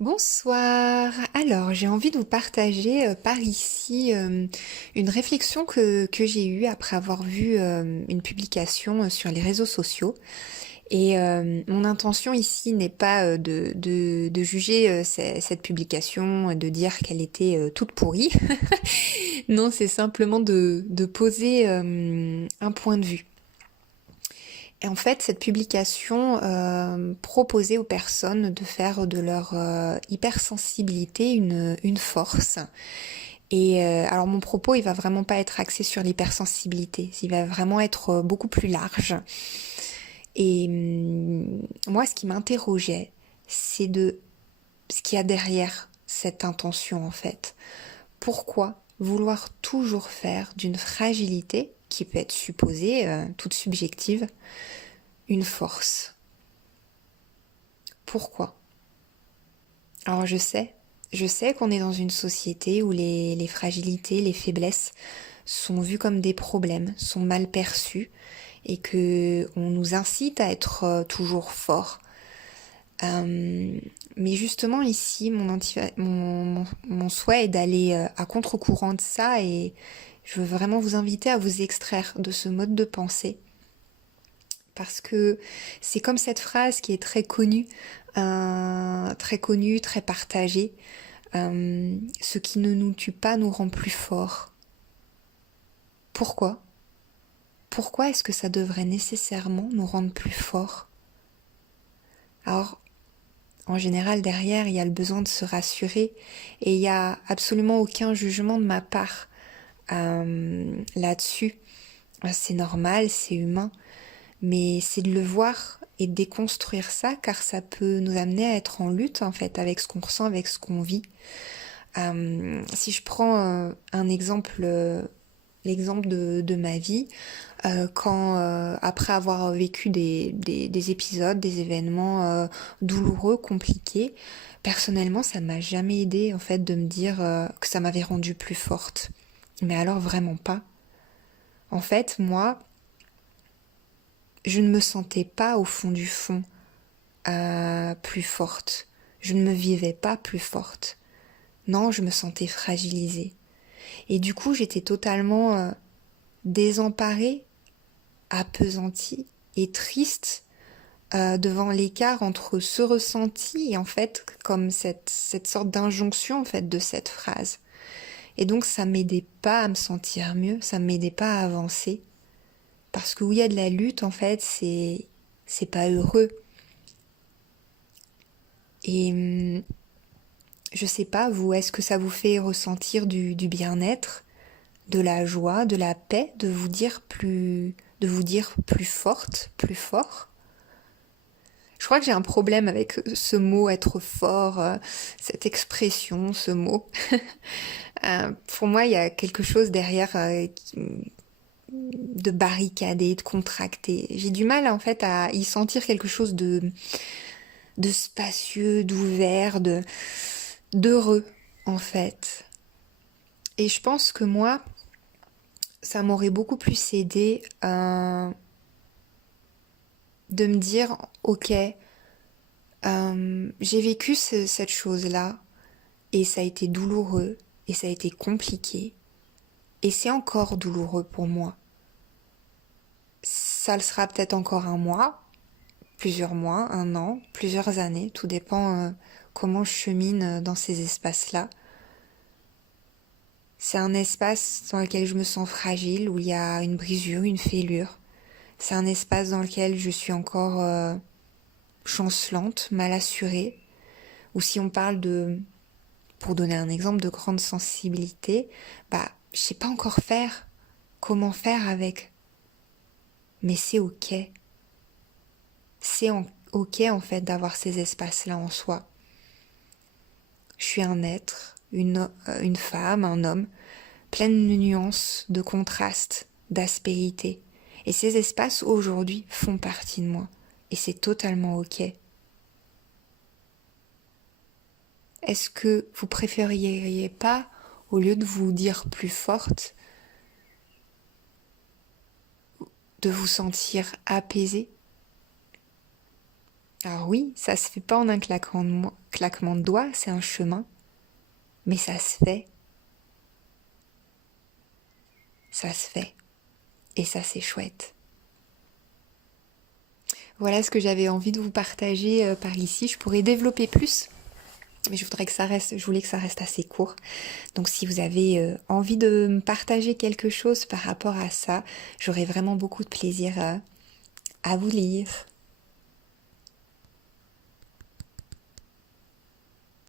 Bonsoir. Alors, j'ai envie de vous partager par ici une réflexion que j'ai eue après avoir vu une publication sur les réseaux sociaux. Et mon intention ici n'est pas de juger cette publication, de dire qu'elle était toute pourrie. Non, c'est simplement de poser un point de vue. Et en fait, cette publication proposait aux personnes de faire de leur hypersensibilité une force. Et alors mon propos, il va vraiment pas être axé sur l'hypersensibilité, il va vraiment être beaucoup plus large. Et moi, ce qui m'interrogeait, c'est de ce qu'il y a derrière cette intention en fait. Pourquoi vouloir toujours faire d'une fragilité, qui peut être supposée, toute subjective, une force? Pourquoi? Alors je sais qu'on est dans une société où les fragilités, les faiblesses sont vues comme des problèmes, sont mal perçues et que on nous incite à être toujours fort. Mais justement ici, mon souhait est d'aller à contre-courant de ça et je veux vraiment vous inviter à vous extraire de ce mode de pensée parce que c'est comme cette phrase qui est très connue, très partagée. Ce qui ne nous tue pas nous rend plus forts. Pourquoi? Pourquoi est-ce que ça devrait nécessairement nous rendre plus forts? Alors, en général, derrière, il y a le besoin de se rassurer et il n'y a absolument aucun jugement de ma part là-dessus. C'est normal, c'est humain, mais c'est de le voir et de déconstruire ça car ça peut nous amener à être en lutte en fait avec ce qu'on ressent, avec ce qu'on vit. Si je prends un exemple, l'exemple de ma vie, quand après avoir vécu des épisodes, des événements douloureux, compliqués, personnellement, ça ne m'a jamais aidé en fait de me dire que ça m'avait rendue plus forte. Mais alors vraiment pas. En fait, moi, je ne me sentais pas au fond du fond plus forte. Je ne me vivais pas plus forte. Non, je me sentais fragilisée. Et du coup, j'étais totalement désemparée, appesantie et triste devant l'écart entre ce ressenti et en fait comme cette sorte d'injonction en fait de cette phrase. Et donc ça m'aidait pas à me sentir mieux, ça m'aidait pas à avancer. Parce que où il y a de la lutte, en fait, c'est pas heureux. Et je sais pas, vous, est-ce que ça vous fait ressentir du bien-être, de la joie, de la paix, de vous dire plus forte, plus fort? Je crois que j'ai un problème avec ce mot être fort, cette expression, ce mot. Pour moi, il y a quelque chose derrière de barricadé, de contracté. J'ai du mal en fait à y sentir quelque chose de spacieux, d'ouvert, d'heureux en fait. Et je pense que moi, ça m'aurait beaucoup plus aidé de me dire, ok, j'ai vécu cette chose-là et ça a été douloureux et ça a été compliqué et c'est encore douloureux pour moi. Ça le sera peut-être encore un mois, un an, plusieurs années, tout dépend comment je chemine dans ces espaces-là. C'est un espace dans lequel je me sens fragile, où il y a une brisure, une fêlure. C'est un espace dans lequel je suis encore chancelante, mal assurée. Ou si on parle pour donner un exemple, de grande sensibilité, je sais pas encore faire, comment faire avec. Mais c'est ok. Ok en fait d'avoir ces espaces-là en soi. Je suis un être, une femme, un homme, pleine de nuances, de contrastes, d'aspérités. Et ces espaces aujourd'hui font partie de moi. Et c'est totalement ok. Est-ce que vous préfériez pas, au lieu de vous dire plus forte, de vous sentir apaisée? Alors oui, ça se fait pas en un claquement de doigts, c'est un chemin, mais ça se fait, et ça c'est chouette. Voilà ce que j'avais envie de vous partager par ici. Je pourrais développer plus, mais je voulais que ça reste assez court. Donc si vous avez envie de me partager quelque chose par rapport à ça, j'aurai vraiment beaucoup de plaisir à vous lire.